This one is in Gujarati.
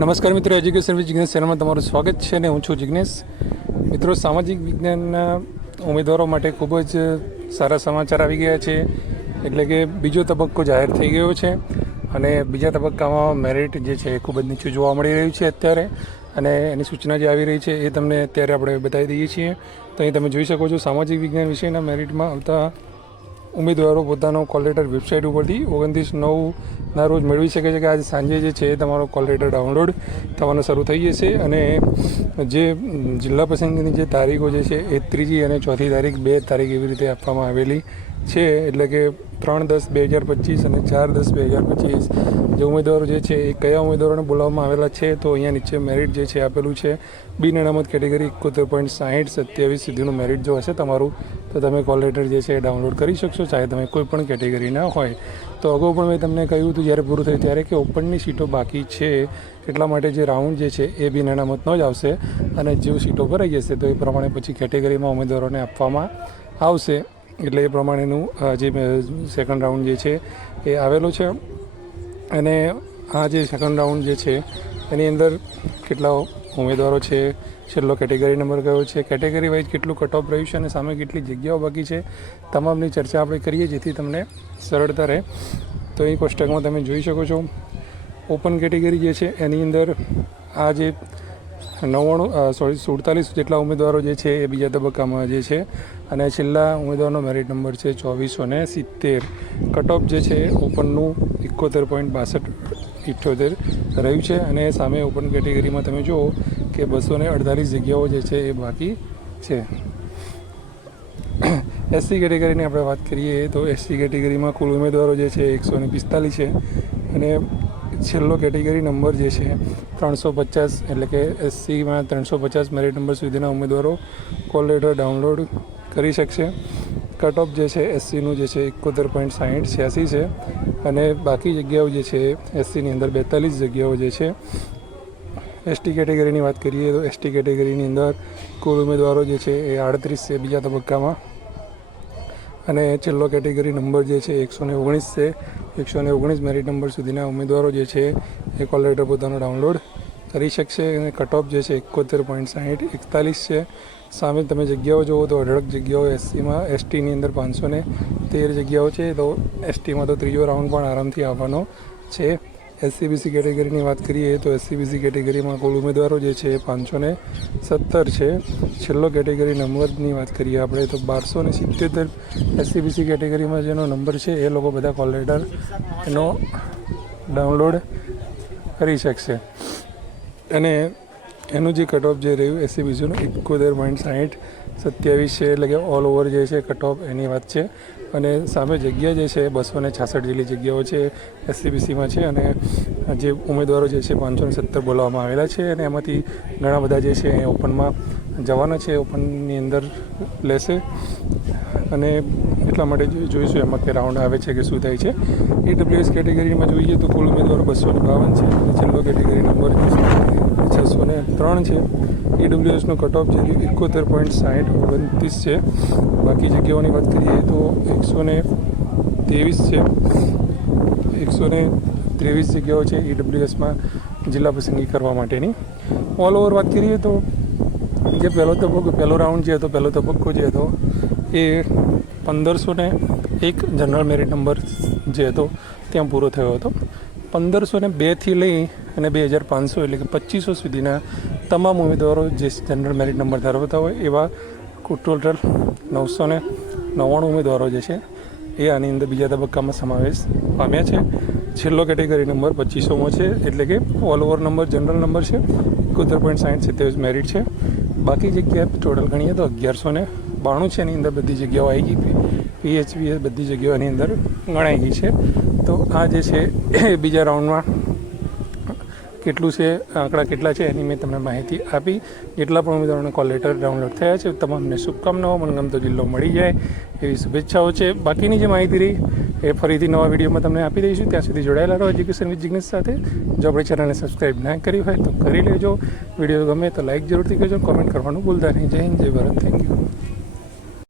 નમસ્કાર મિત્રો, એજ્યુકેશન વિથ જિગ્નેશ ચેનલમાં તમારું સ્વાગત છે અને હું છું જિગ્નેશ. મિત્રો, સામાજિક વિજ્ઞાનના ઉમેદવારો માટે ખૂબ જ સારા સમાચાર આવી ગયા છે. એટલે કે બીજો તબક્કો જાહેર થઈ ગયો છે અને બીજા તબક્કામાં મેરિટ જે છે એ ખૂબ જ નીચું જોવા મળી રહ્યું છે અત્યારે, અને એની સૂચના જે આવી રહી છે એ તમને અત્યારે આપણે બતાવી દઈએ છીએ. તો અહીં તમે જોઈ શકો છો, સામાજિક વિજ્ઞાન વિષયના મેરિટમાં આવતા ઉમેદવારો પોતાનો કોલ લેટર વેબસાઇટ ઉપરથી 29/9 રોજ મેળવી શકે છે. કે આજે સાંજે જે છે તમારો કોલ લેટર ડાઉનલોડ થવાનો શરૂ થઈ જશે અને જે જિલ્લા પસંદગીની જે તારીખો જે છે એ 3જી અને 4થી તારીખ 2 તારીખ એવી રીતે આપવામાં આવેલી છે. એટલે કે 3/10/2025 અને 4/10/2025 જે ઉમેદવારો જે છે એ કયા ઉમેદવારોને બોલાવવામાં આવેલા છે, તો અહીંયા નીચે મેરિટ જે છે આપેલું છે. બિન અનામત કેટેગરી 71.60-27 સુધીનું મેરિટ જો હશે તમારું, તો તમે કોલ લેટર જે છે એ ડાઉનલોડ કરી શકશો, ચાહે તમે કોઈ પણ કેટેગરીના હોય. તો અગાઉ પણ મેં તમને કહ્યું હતું જ્યારે પૂરું થયું ત્યારે કે ઓપનની સીટો બાકી છે, એટલા માટે જે રાઉન્ડ જે છે એ બિન અનામતનો જ આવશે અને જે સીટો ભરાઈ જશે તો એ પ્રમાણે પછી કેટેગરીમાં ઉમેદવારોને આપવામાં આવશે. એટલે એ પ્રમાણેનું જે સેકન્ડ રાઉન્ડ જે છે એ આવેલો છે. અને આ જે સેકન્ડ રાઉન્ડ જે છે એની અંદર કેટલા ઉમેદવારો છે, છેલ્લો કેટેગરી નંબર કયો છે, કેટેગરી વાઇઝ કેટલું કટ ઓફ રહ્યું છે અને સામે કેટલી જગ્યાઓ બાકી છે, તમામની ચર્ચા આપણે કરીએ જેથી તમને સરળતા રહે. તો એ કોષ્ટકમાં તમે જોઈ શકો છો, ઓપન કેટેગરી જે છે એની અંદર આ જે 47 જેટલા ઉમેદવારો જે છે એ બીજા તબક્કામાં જે છે, અને છેલ્લા ઉમેદવારનો મેરિટ નંબર છે 2470. કટ ઓફ જે છે ઓપનનું 71.6278 રહ્યું છે અને સામે ઓપન કેટેગરીમાં તમે જુઓ કે 248 જગ્યાઓ જે છે એ બાકી છે. એસસી કેટેગરીની આપણે વાત કરીએ તો એસસી કેટેગરીમાં કુલ ઉમેદવારો જે છે 145 છે અને છેલ્લો કેટેગરી નંબર જે છે 350, એટલે કે એસસીમાં 350 મેરિટ નંબર સુધીના ઉમેદવારો કોલ લેટર ડાઉનલોડ કરી શકશે. કટ ઓફ જે છે એસસીનું જે છે 71.6086 છે અને બાકી જગ્યાઓ જે છે એસસીની અંદર 42 જગ્યાઓ જે છે. એસટી કેટેગરીની વાત કરીએ તો એસટી કેટેગરીની અંદર કુલ ઉમેદવારો જે છે એ 38 છે બીજા તબક્કામાં, અને છેલ્લો કેટેગરી નંબર જે છે 119 છે. 119 મેરિટ નંબર સુધીના ઉમેદવારો જે છે એ કોલ લેટર પોતાનો ડાઉનલોડ કરી શકશે. અને કટ ઓફ જે છે 71.6041 છે. સામે તમે જગ્યાઓ જુઓ તો 18 જગ્યાઓ એસસીમાં, એસટીની અંદર 513 જગ્યાઓ છે. તો એસટીમાં તો ત્રીજો રાઉન્ડ પણ આરામથી આવવાનો છે. એસસીબીસી કેટેગરીની વાત કરીએ તો એસસીબીસી કેટેગરીમાં કુલ ઉમેદવારો જે છે 517 છે. છેલ્લો કેટેગરી નંબરની વાત કરીએ આપણે તો 1277 એસસીબીસી કેટેગરીમાં જેનો નંબર છે એ લોકો બધા કોલ લેટર એનો ડાઉનલોડ કરી શકશે. અને એનું જે કટ ઓફ જે રહ્યું એસસીબીસીનું 71.6027 છે. એટલે કે ઓલ ઓવર જે છે કટ ઓફ એની વાત છે. અને સામે જગ્યા જે છે 266 જેટલી જગ્યાઓ છે એસસીબીસીમાં છે, અને જે ઉમેદવારો જે છે 517 બોલાવવામાં આવેલા છે, અને એમાંથી ઘણા બધા જે છે એ ઓપનમાં જવાના છે, ઓપનની અંદર લેશે. અને એટલા માટે જોઈશું એમાં કે રાઉન્ડ આવે છે કે શું થાય છે. ઈડબ્લ્યુએસ કેટેગરીમાં જોઈએ તો કુલ ઉમેદવારો 252 છે અને છેલ્લો કેટેગરી નંબર જે છે 603 છે. ઈડબ્લ્યુએસનો કટ ઓફ જે 71.6029 છે. બાકી જગ્યાઓની વાત કરીએ તો 123 છે. 123 જગ્યાઓ છે ઈડબ્લ્યુએસમાં જિલ્લા પસંદગી કરવા માટેની. ઓલ ઓવર વાત કરીએ તો જે પહેલો રાઉન્ડ જે હતો, પહેલો તબક્કો જે હતો એ 1501 જનરલ મેરિટ નંબર જે હતો ત્યાં પૂરો થયો હતો. 1502થી લઈ અને 2500 એટલે કે 2500 સુધીના તમામ ઉમેદવારો જે જનરલ મેરિટ નંબર ધરાવતા હોય એવા ટોટલ 999 ઉમેદવારો જે છે એ આની અંદર બીજા તબક્કામાં સમાવેશ પામ્યા છે. છેલ્લો કેટેગરી નંબર 2500માં છે, એટલે કે all over number general number છે 71.6027 મેરિટ છે. બાકી જગ્યાએ ટોટલ ગણીએ તો 1192 છે. એની અંદર બધી જગ્યાઓ આવી ગઈ, પીએચવી બધી જગ્યાઓની અંદર ગણાઈ ગઈ છે. તો આ જે છે એ બીજા રાઉન્ડમાં કેટલું છે, આંકડા કેટલા છે એની મેં તમને માહિતી આપી. જેટલા પણ ઉમેદવારોને કોલ લેટર ડાઉનલોડ થયા છે તમામને શુભકામનાઓ, મનગમતો જિલ્લો મળી જાય એવી શુભેચ્છાઓ છે. બાકીની જે માહિતી રહી એ ફરીથી નવા વિડીયોમાં તમને આપી દઈશું. ત્યાં સુધી જોડાયેલા રહો એજ્યુકેશન વિથ જિગ્નેશ સાથે. જો આપણી ચેનલને સબસ્ક્રાઈબ ના કરી હોય તો કરી લેજો. વિડીયો ગમે તો લાઇક જરૂરથી કરજો, કોમેન્ટ કરવાનું ભૂલતા નહીં. જય હિન્દ, જય ભારત, થેન્ક યુ.